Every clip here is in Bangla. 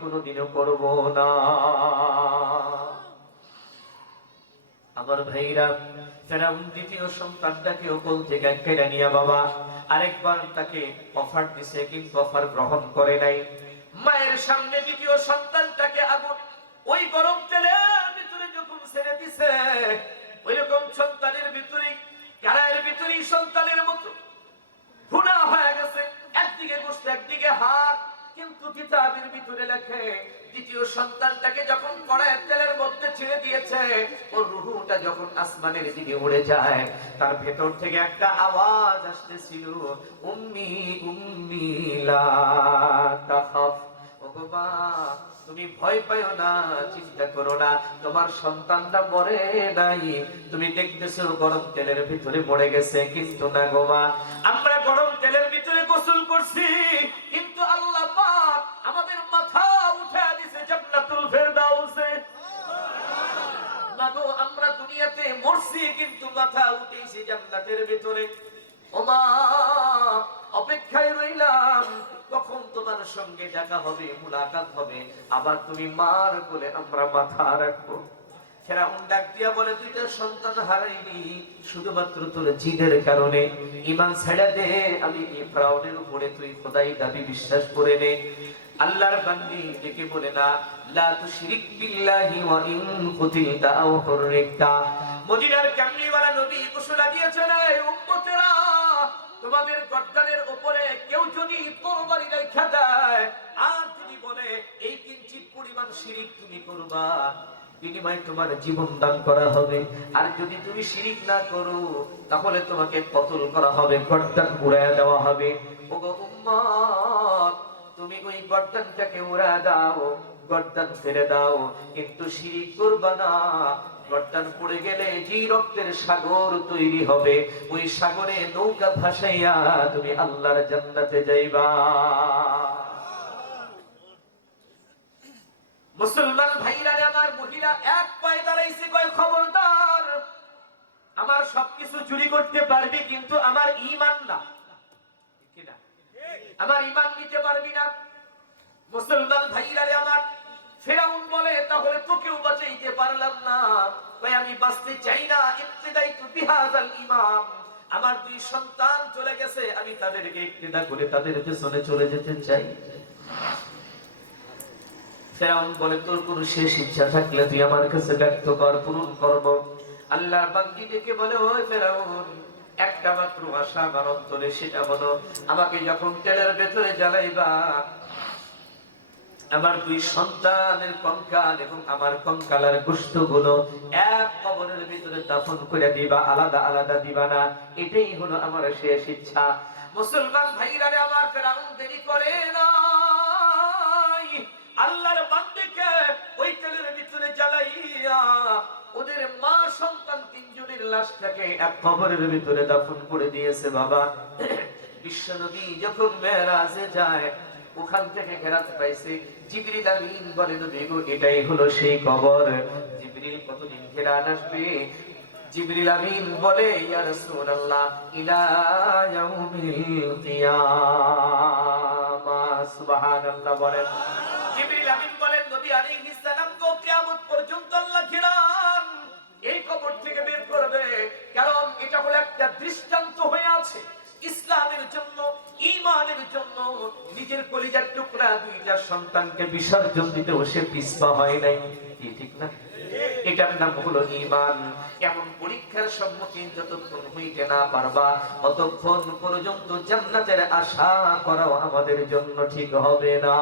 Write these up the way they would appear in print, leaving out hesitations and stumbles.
কোনোদিনও করব না। আমার ভাইরা, ফেরাউন দ্বিতীয় সন্তানটাকে কোল থেকে কেড়ে নিয়ে বাবা আরেকবার তাকে অফার দিছে, কিন্তু অফার গ্রহণ করে নাই। মায়ের সামনে দ্বিতীয় সন্তানটাকে আগুন ওই গরম তেলের ভিতরে যখন ছেড়ে দিছে, ওই রকম সন্তানের ভিতরে কারায়ের ভিতরে সন্তানের মতো ভুনা হয়ে গেছে, একদিকে গোশত একদিকে হাত। কিন্তু কিতাবের ভিতরে লেখে দ্বিতীয় সন্তানটাকে যখন কড়াইয়ের তেলের মধ্যে ছেড়ে দিয়েছে, ওর রূহটা যখন আসমানের দিকে উড়ে যায়, তার ভেতর থেকে একটা আওয়াজ আসতেছিল, উম্মি উম্মি লা তাখাফ। ওগো মা, তুমি ভয় পাও না, চিন্তা করো না, তোমার সন্তানটা মরে নাই। তুমি দেখতেছো গরম তেলের ভিতরে মরে গেছে, কিন্তু না গো মা, আমরা গরম তেলের ভিতরে গোসল করছি, কিন্তু আল্লাহ পাক আমাদের মাথা উঠা দিয়েছে জান্নাতুল ফেরদাউসে। মাগো, আমরা দুনিয়াতে মরছি, কিন্তু মাথা উঠেছে জান্নাতের ভিতরে। ও মা, অপেক্ষায় রইলাম কখন তোমার সঙ্গে দেখা হবে, মুলাকাত হবে, আবার তুমি মার কোলে আমরা মাথা রাখবো। ফেরাউন ডাক দিয়া বলে, দুইটা সন্তান হারাইনি শুধুমাত্র তোর জিদের কারণে। ঈমান ছেড়ে দে, আমি এই ফেরাউনের উপরে তুই খোদাই দাবি বিশ্বাস করে নে। আল্লাহর বান্দি ডেকে বলে না, লা তুশরিক বিল্লাহি ওয়া ইন কুতিলতা আও হুররিকতা। মদিনার কামলিওয়ালা নবী ঘোষণা দিয়েছেন, এই উম্মতেরা, তোমাদের গর্দানের উপরে কেউ যদি তরবারি রাখা দেয় আর যদি বলে এই কিঞ্চিত পরিমাণ শিরিক তুমি করবা, বিনিময়ে তোমার জীবন দান করা হবে। আর যদি তুমি শিরিক না করো, তাহলে তোমাকে কতল করা হবে, গর্দান উড়ায় দেওয়া হবে। ওগো উম্মত, তুমি ওই গর্দানটাকে উড়ায় দাও, গর্দান ফেলে দাও, কিন্তু শিরিক করবা না। গর্দান পড়ে গেলে যে রক্তের সাগর তৈরি হবে, ওই সাগরে নৌকা ভাসাইয়া তুমি আল্লাহর জান্নাতে যাইবা। মুসলমান ভাইরা আমার, মহিলা এক পায়ে দাঁড়াইছে, কয় খবরদার, আমার সবকিছু চুরি করতে পারবি, কিন্তু আমার ঈমান না, আমার ঈমান নিতে পারবি না। মুসলমান ভাইরা আমার, ফেরাউন বলে, তাহলে তোকেও বাঁচাইতে পারলাম না, ভাই আমি বাঁচতে চাই না। ইবতিদাইতু বিহাযাল ইমাম, আমার দুই সন্তান চলে গেছে, আমি তাদেরকে ইবতিদা করে তাদের পেছনে চলে যেতে চাই। ফেরাউন বলে, তোর কোনো শেষ ইচ্ছা থাকলে তুই আমার কাছে ব্যক্ত কর, পূরণ করব। আল্লাহর বান্দী ডেকে বলে, ওই ফেরাউন, একটা মাত্র আশা আমার অন্তরে, সেটা হলো আমাকে যখন তেলের ভেতরে জ্বালাইবা, আমার দুই সন্তানের কঙ্কাল এবং আমার কঙ্কালের গোশতগুলো এক কবরের ভিতরে দাফন করে দিবা, আলাদা আলাদা দিবা না। এটাই হলো আমার শেষ ইচ্ছা। মুসলমান ভাইরা আমার, ফেরাউন দেরি করে নাই, আল্লাহর বান্দাকে ওই তেলের ভিতরে জ্বালাইয়া ওদের মা সন্তান তিনজনের লাশটাকে এক কবরের ভিতরে দাফন করে দিয়েছে। বাবা, বিশ্বনবী যখন মেরাজে যায়, ওখান থেকে ঘেরাতে পাইছে, জিবরিল আমিন বলে, নবী গো, এটাই হলো সেই কবর। জিবরিল কতদিন ঘেরান আসবে? জিবরিল আমিন বলে, ইয়া রাসূলুল্লাহ, ইলা ইয়াউমিল কিয়ামাহ। সুবহানাল্লাহ বলেন। জিবরিল আমিন বলেন, নবী আলাইহিস সালাম গো, কিয়ামত পর্যন্ত আল্লাহ ঘেরান এই কবর থেকে বের করবে, কারণ এটা হলো একটা দৃষ্টান্ত হয়ে আছে ইসলামের জন্য, ঈমানের জন্য। নিজের কলিজার টুকরা দুইটা সন্তানকে বিসর্জন দিতে সে পিছপা হয় নাই, ঠিক না? এটার নাম হলো ঈমান। এমন পরীক্ষার সম্মুখীন যতক্ষণ হইতে না পারবা, ততক্ষণ পর্যন্ত জান্নাতের আশা করাও আমাদের জন্য ঠিক হবে না।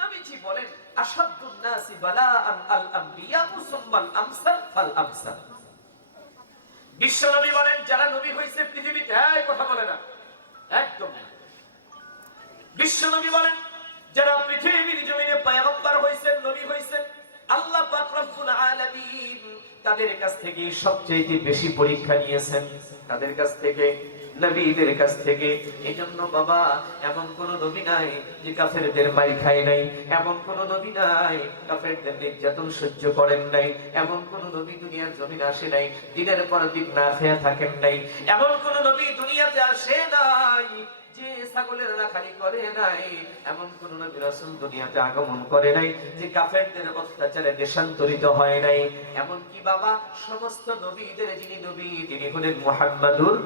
নবীজি বলেন, আশাদ্দুন নাসি বালাআন আল আমবিয়া সুম্মাল আমসাল ফাল আমসাল। বিশ্বনবী বলেন, যারা নবী হইছে পৃথিবীতে, এই কথা বলে না একদম। বিশ্বনবী বলেন, যারা পৃথিবীর জমিনে পয়গম্বর হইছেন, নবী হইছেন, আল্লাহ পাক রব্বুল আলামিন তাদের কাছ থেকে সবচেয়ে বেশি পরীক্ষা নিয়েছেন, তাদের কাছ থেকে, নবীদের কাছ থেকে। এজন্য বাবা, এমন কোন নবী নাই যে কাফেরদের মাইর খায় নাই, এমন কোন নবী নাই কাফেরদের নির্যাতন সহ্য করেন নাই, এমন কোন নবী দুনিয়ার জমিনে আসে নাই দিনের পর দিন না খেয়ে থাকেন নাই, এমন কোন নবী দুনিয়াতে আসে নাই যে যে ছাগলের রাখালি করে নাই, এমন কোন নবী রাসূল দুনিয়াতে আগমন করে নাই যে কাফেরদের অত্যাচারে দেশান্তরিত হয় নাই। এমন কি বাবা সমস্ত নবীদের যিনি নবী তিনি হলেন মুহাম্মাদুর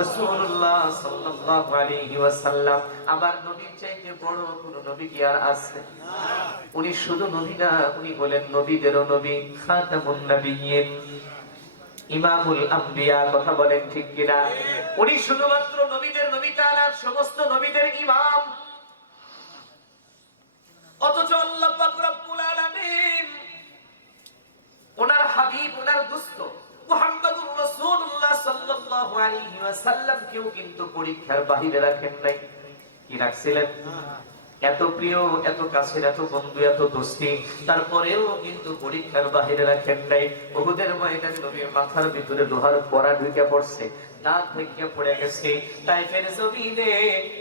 রাসূলুল্লাহ সাল্লাল্লাহু আলাইহি ওয়াসাল্লাম। আমার নবীর চাইতে বড় কোন নবী কি আর আছে? উনি শুধু নবী না, উনি হলেন নবীদেরও নবী, খাতামুন নবিয়্যিন, ইমামুল আম্বিয়া। কথা বলেন ঠিক কিনা? উনি শুধুমাত্র নবীদের নবী তা না, সমস্ত নবীদের ইমাম। অথচ আল্লাহ পাক রব্বুল আলামিন ওনার হাবিব, ওনার দোস্ত মুহাম্মদুর রাসূলুল্লাহ সাল্লাল্লাহু আলাইহি ওয়াসাল্লাম কেউ কিন্তু পরীক্ষার বাহিরে রাখেন নাই। কি রাখছিলেন? এত প্রিয়, এত কাছের, এত বন্ধু, এত দোস্তি, তারপরেও কিন্তু পরীক্ষার বাহিরে রাখেন নাই। উহুদের ময়দানে নবীর মাথার ভিতরে লোহার পরা ঢুকে পড়ছে, দাঁত ভেঙে পড়ে গেছে। তাইফের জমিনে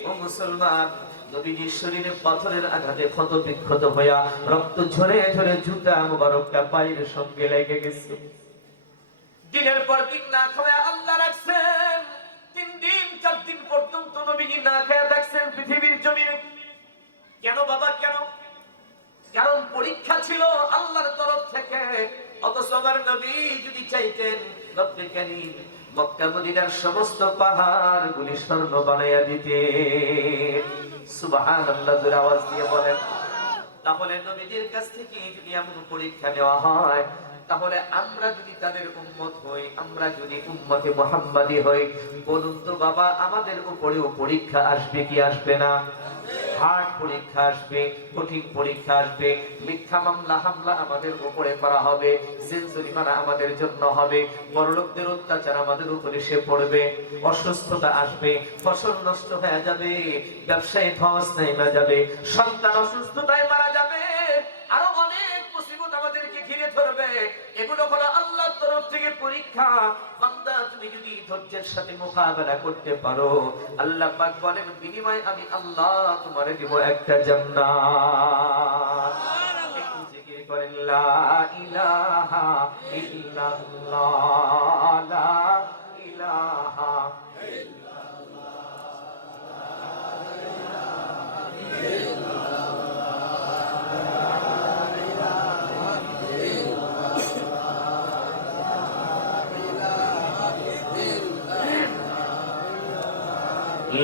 ও মুসলমান, নবীজির শরীরে পাথরের আঘাতে ক্ষত বিক্ষত হইয়া রক্ত ঝরে ঝরে জুতা মুবারকটা পায়ের সঙ্গে লেগে গেছে। দিনের পর দিন না খাওয়া আল্লাহ রাখছেন, 3 দিন 4 দিন পর্যন্ত নবীজি না খেয়ে থাকছেন পৃথিবীর জমিনে। কেন বাবা, কেন? কারণ পরীক্ষা ছিল আল্লাহর তরফ থেকে। অথচ আমার নবী যদি চাইতেন, রব্বে কারীম মক্কা মদিনার সমস্ত পাহাড়গুলি স্বর্ণ বানাইয়া দিতেন। সুবহানাল্লাহ, জোরে আওয়াজ দিয়ে বলেন। তাহলে নবীদের কাছ থেকে যদি এমন পরীক্ষা নেওয়া হয়, তাহলে আমরা যদি তাদের উম্মত হই, আমরা যদি উম্মতে মুহাম্মাদি হই, বলুন তো বাবা আমাদের উপরেও পরীক্ষা আসবে কি আসবে না? হার্ড পরীক্ষা আসবে, কঠিন পরীক্ষা আসবে। মিথ্যা মামলা হামলা আমাদের উপরে করা হবে, জেল জরিমানা আমাদের জন্য হবে, বড়লোকদের অত্যাচার আমাদের উপরে এসে পড়বে, অসুস্থতা আসবে, ফসল নষ্ট হয়ে যাবে, ব্যবসায় ধস নেমে যাবে, সন্তান অসুস্থতায় মারা যাবে, আরো অনেক মুসিবত আমাদেরকে ঘিরে ধরবে। এগুলো হলো আল্লাহর তরফ থেকে পরীক্ষা। বান্দা তুমি যদি ধৈর্যের সাথে মোকাবেলা করতে পারো, আল্লাহ পাক বলেন বিনিময়ে আমি আল্লাহ তোমারে দেব একটা জান্নাত। একটু জিকির করেন লা ইলাহা ইল্লাল্লাহ, লা ইলাহা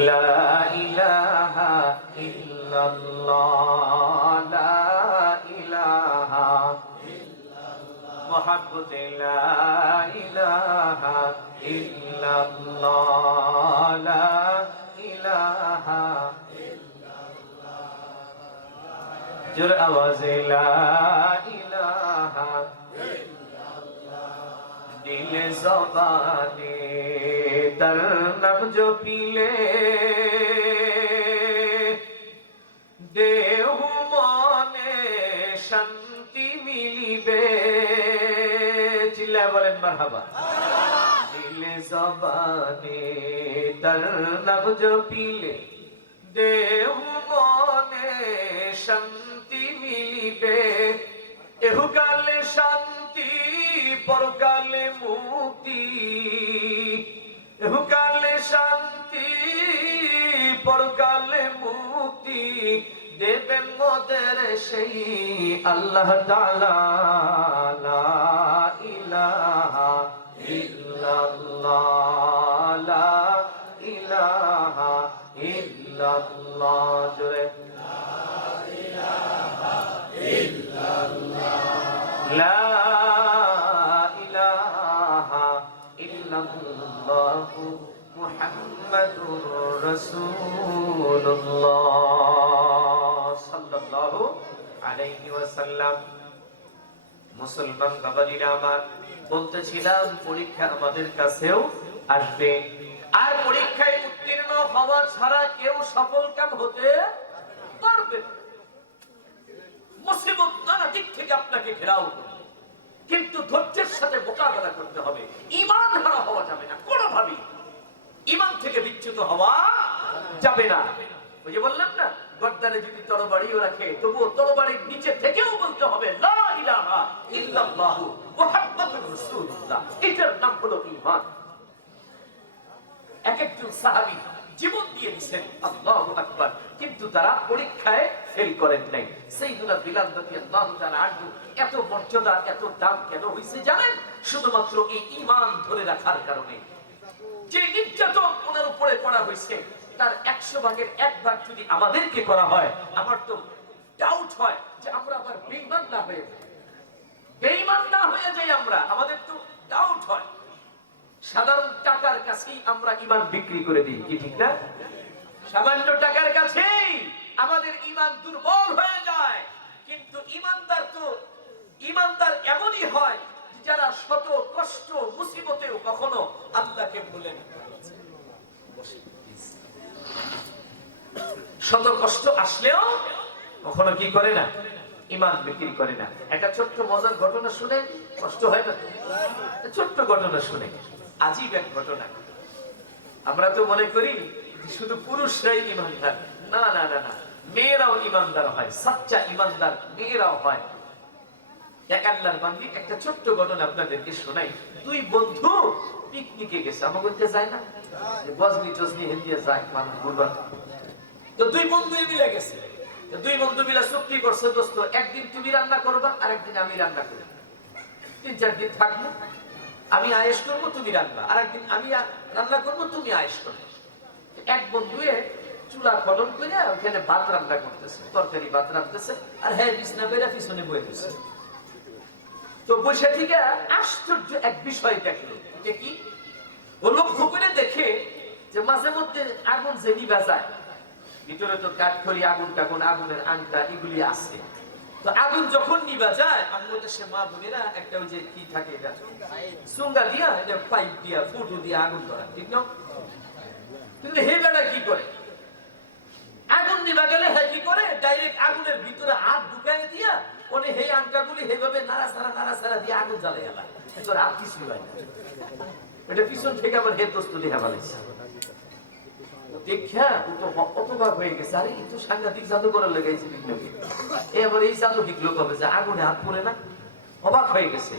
লা ইলাহা ইল্লাল্লাহ, লা ইলাহা ইল্লাল্লাহ, মুহাম্মাদুর লা ইলাহা ইল্লাল্লাহ, লা ইলাহা ইল্লাল্লাহ, জোরে আওয়াজে লা ইলাহা ইল্লাল্লাহ, দিলে জবানে তার নাম জপিলে, দেহ মনে শান্তি মিলিবে। চিল্লায় বলেন মারহাবা। দিলে জবানে তার নাম জপিলে, দেহ মনে শান্তি মিলিবে, এহকালে শান্তি পরকালে মুক্তি, এহকালে শান্তি পরকালে মুক্তি দেবেন মোদের সেই আল্লাহ তাআলা। লা ইলাহা ইল্লাল্লাহ, লা ইলাহা ইল্লাল্লাহ, জোরে লা ইলাহা ইল্লাল্লাহ, লা ইলাহা ইল্লাল্লাহ, মুহাম্মাদুর রাসূলুল্লাহ সাল্লাল্লাহু আলাইহি ওয়াসাল্লাম। মুসলমান বাবাজিরা আমার, বলতেছিলাম পরীক্ষা আমাদের কাছেও আসবে, আর পরীক্ষায় উত্তীর্ণ হওয়া ছাড়া কেউ সফল কাম হতে পারবে না। মুসিবত নানা দিক থেকে আপনাকে ঘেরাও করবে, কিন্তু ধৈর্যের সাথে মোকাবেলা করতে হবে। ঈমান হারা হওয়া যাবে না কোনোভাবেই, ঈমান থেকে বিচ্যুত হওয়া যাবে না। ওই যে বললাম না, গর্দানে যদি তরবারিও রাখে তবুও তরবারির নিচে থেকেও বলতে হবে লা ইলাহা ইল্লাল্লাহ মুহাম্মাদুর রাসূলুল্লাহ। এটার নাম হলো ঈমান। এক একজন সাহাবী জীবন দিয়ে দিয়েছেন, আল্লাহু আকবার। কিন্তু তারা পরীক্ষায় ফেল করেন নাই। সাইয়্যিদুনা বিলাল রাদিয়াল্লাহু তাআলা আনহু এত মর্যাদা, এত দাম কেন হইছে জানেন? শুধুমাত্র এই ঈমান ধরে রাখার কারণে। যে নির্যাতন ওনার উপরে করা হয়েছে তার 100 ভাগের 1 ভাগ যদি আমাদেরকে করা হয়, আমার তো ডাউট হয় যে আমরা আবার বেঈমান না হয়ে যাই। বেঈমান না হয়ে যাই আমরা, আমাদের তো ডাউট হয়। সাধারণ টাকার কাছেই আমরা ঈমান বিক্রি করে দিই, কি ঠিক না? সামান্য টাকার কাছেই আমাদের ঈমান দুর্বল হয়ে যায়। কিন্তু ঈমানদার এমনই হয় যারা শত কষ্ট মুসিবতেও কখনো আল্লাহকে ভুলে না। শত কষ্ট আসলেও কখনো কি করে না? ঈমান বিক্রি করে না। একটা ছোট্ট মজার ঘটনা শুনে কষ্ট হয় না? ছোট্ট ঘটনা শুনে, আজীব এক ঘটনা। আমরা তো মনে করি শুধু পুরুষরাই ঈমানদার। না না না না, মেয়েরাও ঈমানদার হয়, সাচ্চা ঈমানদার মেয়েরাও হয়। এক আল্লাহর বান্দী, একটা ছোট্ট ঘটনা আপনাদেরকে শোনাই। দুই বন্ধু পিকনিকে গেছে, আমাকে বলতে যায় না, বজনি টজনি হিন্দিয়া যায় মানুষ ঘুরবা। তো দুই বন্ধু মিলে গেছে। দুই বন্ধু মিলে চুক্তি করছে, দোস্ত একদিন তুমি রান্না করবা আর একদিন আমি রান্না করবো, 3-4 দিন থাকবো, আমি আয়েশ করবো তুমি রান্না, আর একদিন আমি রান্না করবো তুমি আয়েশ করবো। এক বন্ধু চুলা খনন করে ওখানে ভাত রান্না করতেছে, তরকারি ভাত রান্নতেছে, আর হ্যাঁ বিছনা বেড়া পিছনে বয়ে দিচ্ছে। তো বসে থেকে আশ্চর্য এক বিষয় দেখলো। এটা কি? ও লক্ষ্য করে দেখে যে মাঝে মধ্যে আগুন যে নিভা যায়, ভিতরে তো কাঠখড়ি, আগুন টাগুন, আগুনের আংটা এগুলি আছে। তো আগুন যখন নিভা যায়, আমাদের সে মা বোনেরা একটা ওই যে কি থাকে এটা সুঙ্গা দিয়া, এটা পাইপ দিয়া, ফুটো দিয়া আগুন ধরা, ঠিক না? কিন্তু হে বেটা কি করে, আগুন নিভা গেলে হ্যাঁ কি করে, ডাইরেক্ট আগুনের ভিতরে হাত ঢুকাই দিয়া ওনে হে আংটাগুলি হেভাবে নাড়াচাড়া দিয়ে আগুন জ্বালে গেলা, তোর আর কিছু হয় না। এটা পিছন থেকে আবার হে দোস্ত দেখা বানাইছে। দেখা ও তো অতবাক হয়ে গেছে, আরে এই তো সাংঘাতিক জাদু করার লেগেছে বিঘ্নকে। এবার এই জাদু শিখলো কবে যে আগুনে হাত পড়ে না? অবাক হয়ে গেছে।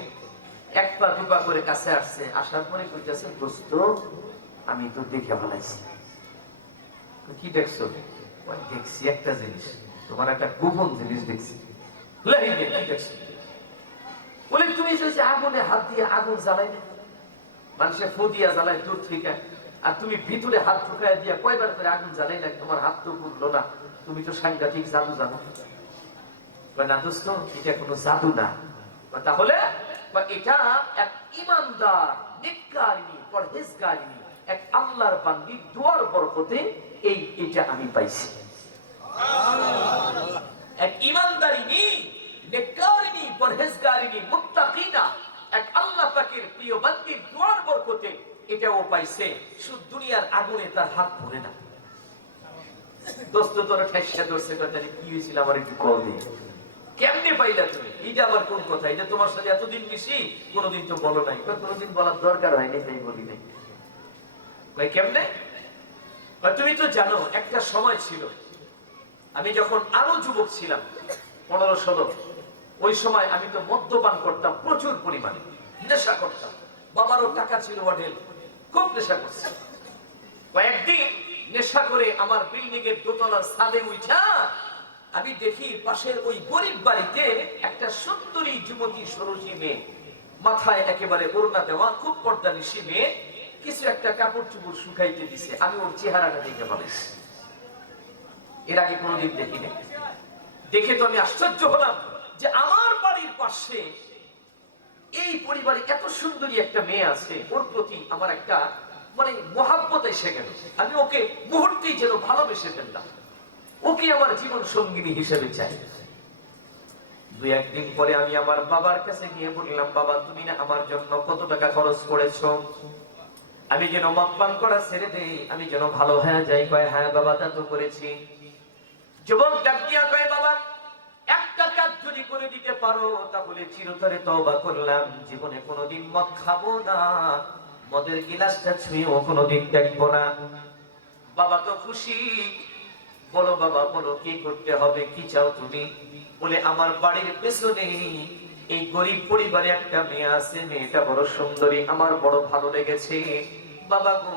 এক পা দুপা করে কাছে আসছে, আসার পরে কইতেছে, দোস্ত আমি তো দেখে বানাইছি। কি দেখছো? দেখছি একটা জিনিস, তোমার একটা গোপন জিনিস দেখছি। বলে তুমি আগুনে হাত দিয়ে আগুন জ্বালাই না, মানুষের ফু দিয়া জ্বালায় দূর থেকে, আর তুমি ভিতরে হাত ঢুকাই দিয়া কয়বার করে আগুন জ্বালাই না, তোমার হাত তো পুরলো না, তুমি তো সাংঘাতিক জাদু জানো। না দোস্ত, এটা কোনো জাদু না। তাহলে এটা এক ঈমানদার, নেককারিনী, পরহেজগারিনী, এক আল্লাহর বান্দির দুয়ার বরকতে এইটা আমি পাইছি। এক ঈমানদারিনী, নেককারিনী, পরহেজগারিনী, মুত্তাকিনা, এক আল্লাহ পাকের প্রিয় বান্দির দুয়ার বরকতে এটাও পাইছে। শুধু দুনিয়ার আগুনে তার হাত ধরে না। দোস্ত তোর ঠাইসা ধরছে, কথা কি হয়েছিল আমার একটু কল দিই। কেমনে পাইলা তুমি? এইটা আবার কোন কথা? এটা তোমার সাথে এতদিন মিশি কোনোদিন তো বলো নাই। কোনোদিন বলার দরকার হয়নি, তাই বলি নাই। কেমনে? তুমি তো জানো একটা সময় ছিল, আমি যখন আরো যুবক ছিলাম, 15-16, ওই সময় আমি তো মদ্যপান করতাম প্রচুর পরিমাণে, নেশা করতাম। বাবারও টাকা ছিল, হোটেল, খুব নেশা করছে। কয়েকদিন নেশা করে আমার বিল্ডিং এর দোতলার ছাদে উঠা আমি দেখি পাশের ওই গরিব বাড়িতে একটা সুন্দরী যুবতী সরসী মেয়ে, মাথায় একেবারে ওড়না দেওয়া, খুব পর্দানিশী মেয়ে, কিছু একটা কাপড় চুপড় শুকাইতে দিছে। আমি ওর চেহারাটা দেখে বলেছি, এর আগে কোনোদিন দেখি নাই। দেখে তো আমি আশ্চর্য হলাম যে আমার বাড়ির পাশে এই পরিবারে এত সুন্দরী একটা মেয়ে আছে, ওর প্রতি আমার একটা মানে মহাব্বত এসে গেল। আমি ওকে মুহূর্তেই যেন ভালোবেসে ফেললাম, ওকে আমার জীবন সঙ্গিনী হিসেবে চাই। 2-1 দিন পরে আমি আমার বাবার কাছে গিয়ে বললাম, বাবা তুমি না আমার জন্য কত টাকা খরচ করেছো, আমি যেন মদ পান করা ছেড়ে দেই, আমি যেন ভালো হয়ে যাই। কয় হ্যাঁ বাবা তা তো করেছি। যুবক ডাক দিয়া কয়, বাবা একটা কাজ যদি করে দিতে পারো তাহলে চিরতরে তওবা করলাম, জীবনে কোনোদিন মদ খাবো না, মদের গিলাসটা ছুঁয়েও কোনোদিন দেখবো না। বাবা তো খুশি। বলো বাবা বলো কি করতে হবে, কি চাও তুমি? বলে আমার বাড়ির পেছনে এই গরিব পরিবারে একটা মেয়ে আছে, মেয়েটা বড় সুন্দরী, আমার বড় ভালো লেগেছে। বাবা গো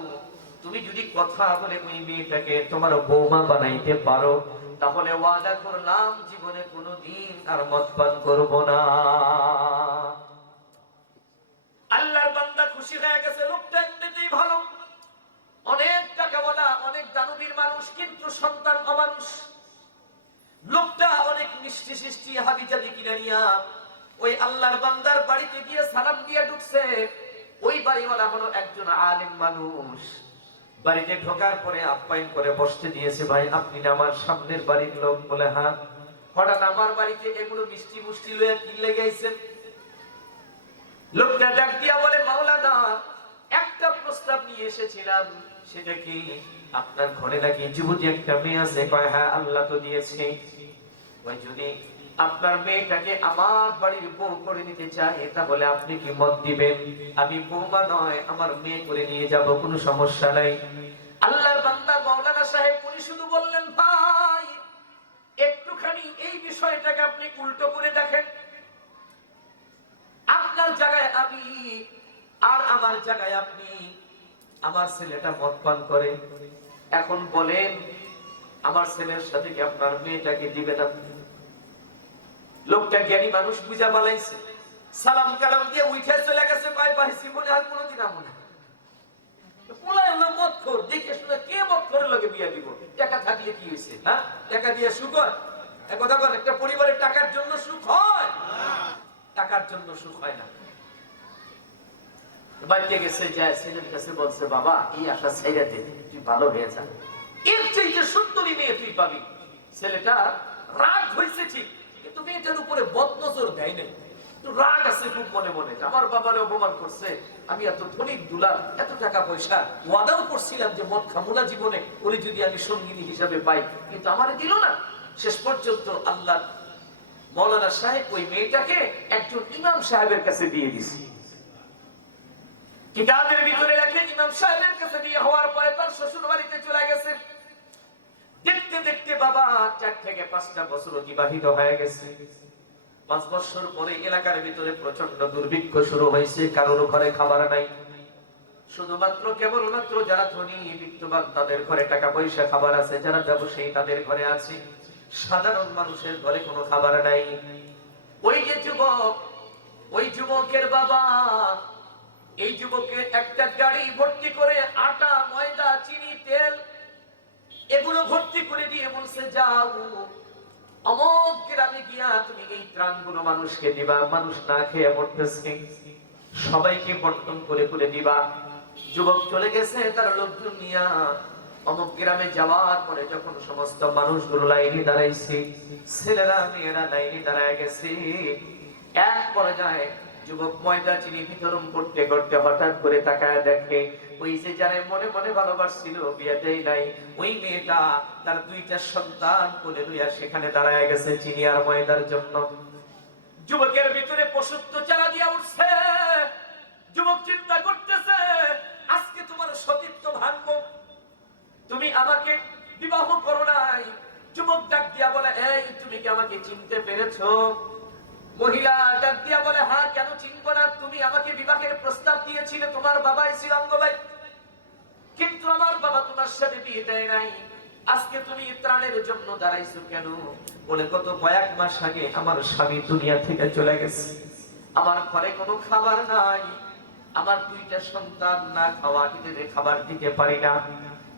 তুমি যদি কথা বলে ওই মেয়েটাকে তোমার বৌমা বানাইতে পারো, তাহলে ওয়াদা করলাম জীবনে কোনোদিন আর মদ পান করব না। আল্লাহর বান্দা খুশি হয়ে গেছে, লোকটা এমনিতেই ভালো, অনেক টাকাওয়ালা, অনেক দানবীর মানুষ, কিন্তু সন্তান অমানুষ। লোকটা অনেক মিষ্টি সৃষ্টি হাবিজাবি কিনে নিয়া ওই আল্লাহর বান্দার বাড়িতে গিয়ে সালাম দিয়ে ঢুকছে। ওই বাড়িওয়ালা হলো একজন আলেম মানুষ। বাড়িতে ঢোকার পরে আপ্যায়ন করে বসতে দিয়েছে। ভাই আপনি না আমার সামনের বাড়ির লোক? বলে হ্যাঁ। হঠাৎ আমার বাড়িতে এগুলো মিষ্টি মুষ্টি লয়ে কি লেগে আইছেন? লোকটা ডাক দিয়া বলে, মাওলানা একটা প্রস্তাব নিয়ে এসেছিলাম। সেটা কি? আপনার ঘরে নাকি যুবতী একটা মেয়ে আছে? কয় হ্যাঁ, আল্লাহ তো দিয়েছে। ওই যদি আপনার মেয়েটাকে আমার বাড়ির বউ করে নিতে চায়, তাহলে আপনি কি মত দিবেন? আমি বৌমা নয়, আমার মেয়ে করে নিয়ে যাব, কোনো সমস্যা নাই। আল্লাহর বান্দা মাওলানা সাহেব উনি শুধু বললেন, ভাই একটুখানি এই বিষয়টাকে আপনি উল্টো করে দেখেন। আপনার জায়গায় আমি আর আমার জায়গায় আপনি। আমার ছেলেটা মদ পান করে, এখন বলেন আমার ছেলের সাথে কি আপনার মেয়েটাকে দিবেন আপনি? লোকটা জ্ঞানী মানুষ, বুঝা পালাইছে। সালাম কালাম দিয়ে উঠে চলে গেছে। কয় পাইছি মনে আর কোনোদিন আমনে পোলাই হলো মদখোর, দেখে শুনে কে মদখোরের লগে বিয়া দিব? টাকা থাকলে কি হয়েছে? হ্যাঁ, টাকা দিয়ে সুখ হয়? এক কথা বল, একটা পরিবারের টাকার জন্য সুখ হয়? টাকার জন্য সুখ হয় না। বাড়িতে গেছে, যায় ছেলের কাছে বলছে, বাবা এই আশা ছেড়ে দে, তুই ভালো হয়ে যা, এর চাইতে সুন্দরী মেয়ে তুই পাবি। ছেলেটা রাগ হয়েছে ঠিক, কিন্তু মেয়েটার উপরে বদনজর দেয় নাই। রাগ আছে খুব মনে মনে, আমার বাবারে অপমান করছে, আমি এত ধনিক দুলাল, এত টাকা পয়সা, ওয়াদাও করছিলাম যে মদ খাবো না জীবনে, ওরে যদি আমি সঙ্গিনী হিসাবে পাই, কিন্তু আমারে দিল না। শেষ পর্যন্ত আল্লাহ মাওলানা সাহেব ওই মেয়েটাকে একজন ইমাম সাহেবের কাছে দিয়ে দিছি। কিতাবের ভিতরে লেখে, ইমাম সাহেবের কাছে দিয়ে হওয়ার পরে তার শ্বশুর বাড়িতে চলে গেছে। দেখতে দেখতে বাবা 4 থেকে 5টা বছর অতিবাহিত হয়ে গেছে। 5 বছর পরে এলাকার ভিতরে প্রচন্ড দুর্ভিক্ষ শুরু হয়েছে। কারোর ঘরে খাবার নাই, শুধুমাত্র কেবলমাত্র যারা ধনী বিত্তবান তাদের ঘরে টাকা পয়সা খাবার আছে, যারা ব্যবসায়ী তাদের ঘরে আছে। সাধারণ মানুষের ঘরে কোনো খাবার নাই। ওই যে যুবক, ওই যুবকের বাবা এই যুবকের একটা গাড়ি ভর্তি করে আটা, ময়দা, চিনি, তেল এগুলো ভর্তি করে দিয়ে বলছে, যাও অমুক গ্রামে গিয়া তুমি এই ত্রাণগুলো মানুষকে দিবা, মানুষ না খেয়ে মরতেছে, সবাইকে বন্টন করে করে দিবা। যুবক চলে গেছে তার লোকজন নিয়া। অমুক গ্রামে যাওয়ার পরে যখন সমস্ত মানুষগুলো লাইনে দাঁড়াইছে, ছেলেরা মেয়েরা লাইনে দাঁড়ায় গেছে, এক পর্যায়ে যুবক ময়দা চিনি বিতরণ করতে করতে হঠাৎ করে তাকায় দেখে, ওই যে যারা মনে মনে ভালোবাসছিল, বিয়ে দেয় নাই, ওই মেয়েটা তার 2টা সন্তান কোলে লইয়া সেখানে দাঁড়ায় গেছে চিনি আর ময়দার জন্য। যুবকের ভিতরে পশুত্ব চালা দিয়া উঠছে। যুবক চিন্তা করতেছে, আজকে তোমার সতীত্ব ভাঙবো, তুমি আমাকে বিবাহ করো নাই। যুবক ডাক দিয়া বলে, এই তুমি কি আমাকে চিনতে পেরেছো? মহিলা ডাক দিয়া বলে, হ্যাঁ, কেন চিনবো না? তুমি আমাকে বিবাহের প্রস্তাব দিয়েছিলে, তোমার বাবাই ছিল অঙ্গবাই, কিন্তু আমার বাবা তোমার সাথে বিয়ে দেয় নাই। আজকে তুমি ত্রাণের জন্য দাঁড়াইছো কেন? বলে, গত কয়েক মাস আগে আমার স্বামী দুনিয়া থেকে চলে গেছে, আমার ঘরে কোনো খাবার নাই, আমার 2টা সন্তান না খাওয়া খেতে খাবার দিতে পারি না,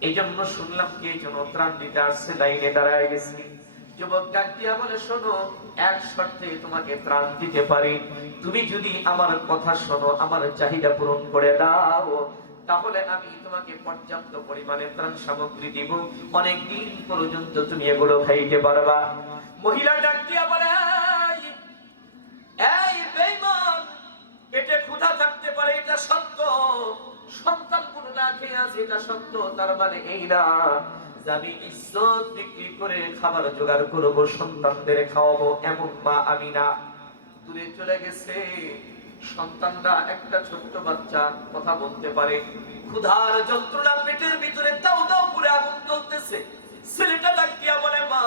এই জন্য শুনলাম কি এই জন্য ত্রাণ দিতে আসছে, লাইনে দাঁড়ায় গেছি। যুবক ডাক দিয়া বলে, শোনো, এক শর্তে তোমাকে ত্রাণ দিতে পারি, তুমি যদি আমার কথা শোনো, আমার চাহিদা পূরণ করে দাও, তাহলে আমি তোমাকে পর্যাপ্ত পরিমাণে ত্রাণ সামগ্রী দিব, অনেকদিন পর্যন্ত তুমি এগুলো খাইতে পারবা। মহিলা ডাক দিয়া বলে, এই বেঈমান, পেটে ক্ষুধা থাকতে পারে এটা সত্য, সন্তান গুলো না খেয়ে আছে এটা সত্য, তার মানে এই না যে আমি ইজ্জত বিক্রি করে খাবার জোগাড় করবো, সন্তানদের খাওয়াবো, এমন মা আমি না। দূরে চলে গেছে। সন্তানরা, একটা ছোট্ট বাচ্চা কথা বলতে পারে, ক্ষুধার যন্ত্রণা পেটের ভিতরে দাও দাও করে আগুন জ্বলতেছে। ছেলেটা ডাক দিয়া বলে, মা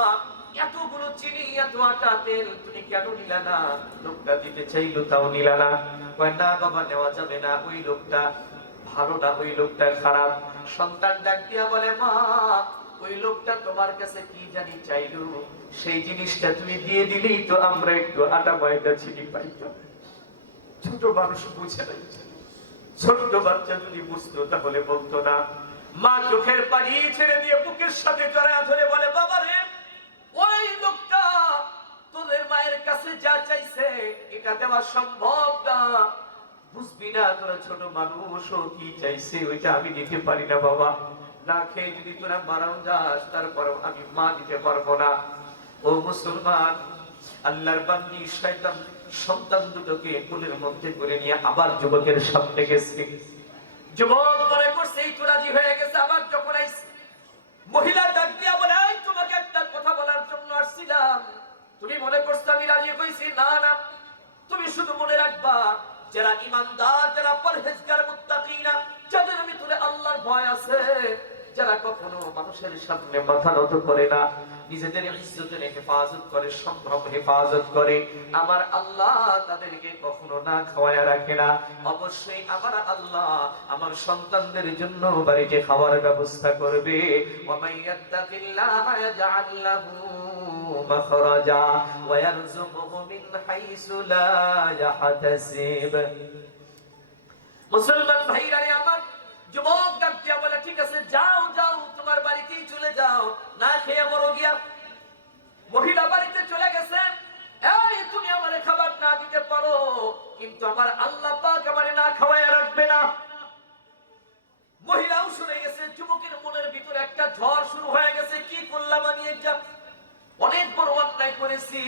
এতগুলো চিনি, এত আটা, তেল তুমি কেন নিলা না? লোকটা দিতে চাইলো তাও নিলা না। কয়, না বাবা, নেওয়া যাবে না, ওই লোকটা ভালো না, ওই লোকটা খারাপ। সন্তান ডাক দিয়া বলে, মা ওই লোকটা তোমার কাছে কি জানি চাইলো, সেই জিনিসটা তুমি দিয়ে দিলেই তো আমরা একটু আটা ময়দা চিনি পাইতাম। ছোট মানুষ বুঝে নাই, ছোট্ট বাচ্চা যদি বুঝতো তাহলে বলতো না। মা চোখের পানি ছেড়ে দিয়ে বুকের সাথে জড়ায় ধরে বলে, বাবা রে, ওই লোকটা তোদের মায়ের কাছে যা চাইছে এটা দেওয়া সম্ভব না। বুঝবি না, তোরা ছোট মানুষ, ও কি চাইছে ওইটা আমি দিতে পারি না বাবা। না খেয়ে যদি তোরা মারাও যাস তারপরেও আমি মা দিতে পারবো না। ও মুসলমান, আল্লাহর বান্দী শয়তান সন্তান দুটোকে কোলের মধ্যে করে নিয়ে আবার যুবকের সামনে গেছে। যুবক মনে করছে এই তো রাজি হয়ে গেছে। আবার যখন আইছে, মহিলা ডাক দিয়া বলে, এই তোমাকে একটা কথা বলার জন্য আসছিলাম। তুমি মনে করছো আমি রাজি হইছি? না না, তুমি শুধু মনে রাখবা, যারা ঈমানদার, যারা পরহেজগার, মুত্তাকিনা, যাদের ভিতরে আল্লাহর ভয় আছে, যারা কখনো মানুষের সামনে মাথা নত করে না, নিজেদের ইজ্জতের হেফাজত করে, সম্ভ্রম হেফাজত করে, আমার আল্লাহ তাদেরকে কখনো না খাওয়ায় রাখে না। অবশ্যই আমার আল্লাহ আমার সন্তানদের জন্য বাড়িতে খাওয়ার ব্যবস্থা করবে। ওয়া মাইয়াত্তাকিল্লাহা ইয়াজআল লাহু মাখরাজা ওয়া ইয়ারযুকুহু মিন হাইসু লা ইয়াহতাসিব। মুসলমান ভাইরা আমার, যুবক ডাক দিয়া বলে, ঠিক আছে যাও যাও, তোমার বাড়িতেই চলে যাও, না খেয়ে মরো গিয়া। মহিলা বাড়িতে চলে গেছে। এই তুমি আমারে খাবার না দিতে পারো, কিন্তু আমার আল্লাহ পাক আমারে না খাওয়ায় রাখবে না। মহিলাও শুনে গেছে। যুবকের মনের ভিতরে একটা ঝড় শুরু হয়ে গেছে, কি করলাম আমি, এটা অনেক বড় অন্যায় করেছি।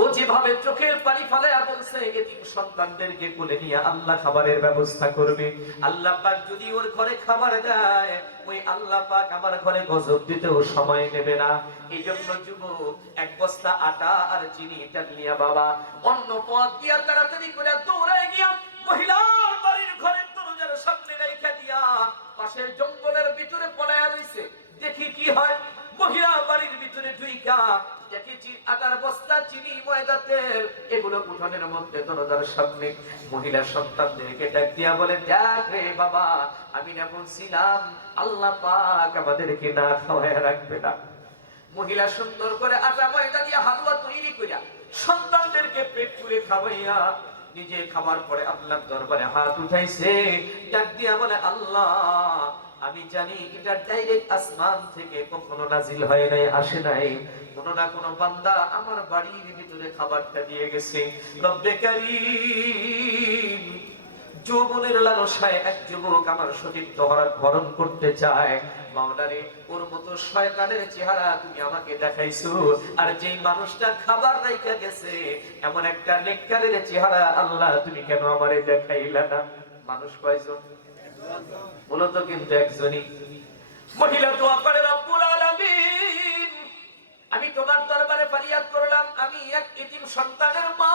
ও যেভাবে চোখের পানি ফালায়া বলছে, এতিম সন্তানদেরকে কোলে নিয়ে আল্লাহ খাবারের ব্যবস্থা করবে। আল্লাহ পাক যদি ওর ঘরে খাবার দেয়, ওই আল্লাহ পাক আমার ঘরে গজব দিতেও সময় নেবে না। এই জন্য যুবক এক বস্তা আটা আর চিনি এটা নিয়ে বাবা অন্য পথ দিয়া তাড়াতাড়ি করে দৌড়ায় গিয়া মহিলার বাড়ির ঘরের দরজার সামনে রেখে দিয়া পাশের জঙ্গলের ভিতরে পলায়া রইছে। দেখি কি হয়। মহিলা বাড়ির ভিতরে ঢুইকা দেখেছি আটার বস্তা, চিনি, ময়দা, তেল এগুলো উঠানের মধ্যে দরজার সামনে। মহিলা সন্তানদেরকে ডাক দিয়া বলে, দেখ রে বাবা, আমি না বলছিলাম আল্লাহ পাক আমাদেরকে না খাওয়ায় রাখবে না। মহিলা সুন্দর করে আটা ময়দা দিয়ে হালুয়া তৈরি করিয়া সন্তানদেরকে পেট পুরে খাওয়াইয়া নিজে খাবার পরে আল্লাহর দরবারে হাত উঠাইছে। ডাক দিয়া বলে, আল্লাহ আমি জানি এটা ডাইরেক্ট আসমান থেকে কখনো নাজিল হয় নাই, আসে নাই, কোন না কোন বান্দা আমার বাড়ির ভিতরে খাবারটা দিয়ে গেছে। রব্বে কারীম, যৌবনের লালসায় এক যুবক আমার সতীত্ব হরণ করতে চায়। মাওলারে, ওর মতো শয়তানের চেহারা তুমি আমাকে দেখাইছো, আর যেই মানুষটা খাবার রাইখা গেছে এমন একটা নেককারের চেহারা আল্লাহ তুমি কেন আমারে দেখাইলা না? মানুষ কয়জন? মূলত কিন্তু একজনই। মহিলা দোয়া করে, রব্বুল আলামিন, আমি তোমার দরবারে ফরিয়াদ করলাম, আমি এক এতিম সন্তানের মা।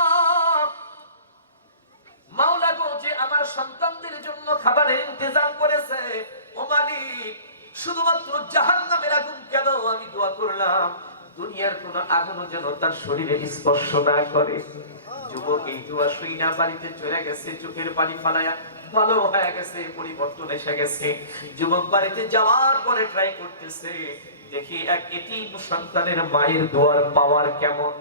মাওলা গো, যে আমার সন্তানদের জন্য খাবারের ইন্তজাম করেছে, ও মালিক, শুধুমাত্র জাহান্নামের আগুন কেন? আমি দোয়া করলাম দুনিয়ার কোন আগুনও যেন তার শরীরে স্পর্শ না করে। যুবক এই দোয়া শুইনা বাড়িতে চলে গেছে, চোখের পানি ফালায়া ভালো হয়ে গেছে, পরিবর্তন এসে গেছে। যুবক বাড়িতে যাওয়ার পরে ট্রাই করতেছে, দেখি এক এতিম সন্তানের মায়ের দোয়ার পাওয়ার কেমন।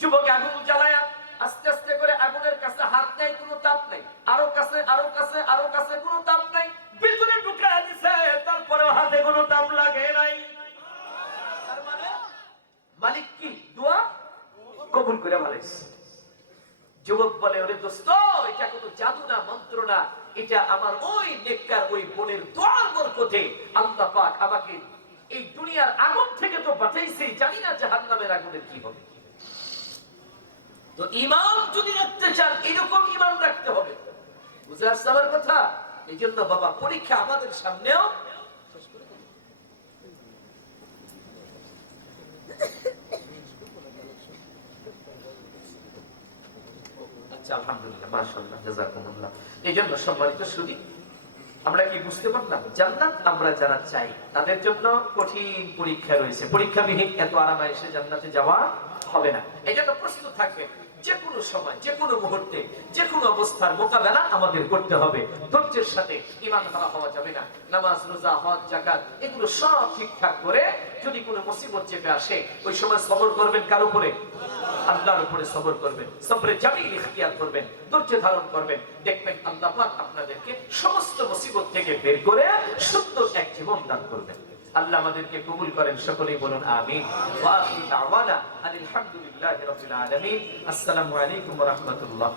যুবক আগুন জ্বালায়া আস্তে আস্তে করে আগুনের কাছে হাত দেয়, কোনো তাপ নাই, আরো কাছে আরো কাছে আরো কাছে, কোনো তাপ নাই, ভিতরে ঢুকায়া দিছে, তারপরেও হাতে কোনো তাপ লাগে নাই। তার মানে মালিক কি দোয়া কবুল করে ভালাইছে। যুবক বলে, ওরে দোস্ত, এটা কোনো জাদু না, মন্ত্র না, এটা আমার ওই নেককার ওই বোনের দোয়ার বরকতে আল্লাহ পাক আমাকে এই দুনিয়ার আগুন থেকে তো বাঁচাইছে, জানি না জাহান্নামের আগুনের কি হবে। তো ঈমান যদি রাখতে চান, এরকম ঈমান রাখতে হবে। বুঝে আসছে আমার কথা? এই জন্য বাবা, পরীক্ষা আমাদের সামনেও। আচ্ছা, আলহামদুলিল্লাহ, মাশাআল্লাহ, জাযাকুমুল্লাহ। এই জন্য সম্মানিত সুধী, আমরা কি বুঝতে পারলাম? জান্নাত আমরা যারা চাই তাদের জন্য কঠিন পরীক্ষা রয়েছে। পরীক্ষাবিহীন এত আরামে এসে জান্নাতে যাওয়া হবে না। এই জন্য প্রস্তুত থাকবে। যে কোনো সময়, যে কোনো মুহূর্তে, যে কোনো অবস্থার মোকাবেলা আমাদের করতে হবে। ধৈর্যের সাথে, ঈমান হারা হওয়া যাবে না। নামাজ, রোজা, হজ, যাকাত এগুলো সব ঠিকঠাক করে যদি কোনো মুসিবত চেপে আসে, ওই সময় সবর করবেন কার উপরে? আল্লাহর উপরে সবর করবেন, সবরে জামিল ইখতিয়ার করবেন, ধৈর্য ধারণ করবেন। দেখবেন আল্লাহ পাক আপনাদেরকে সমস্ত মুসিবত থেকে বের করে সুন্দর এক জীবন দান করবেন। আল্লাহ আমাদেরকে কবুল করেন, সকলেই বলুন আমিন। ওয়া আখিরু দাওয়ানা আলহামদুলিল্লাহি রাব্বিল আলামিন। আসসালামু আলাইকুম ওয়া রাহমাতুল্লাহ।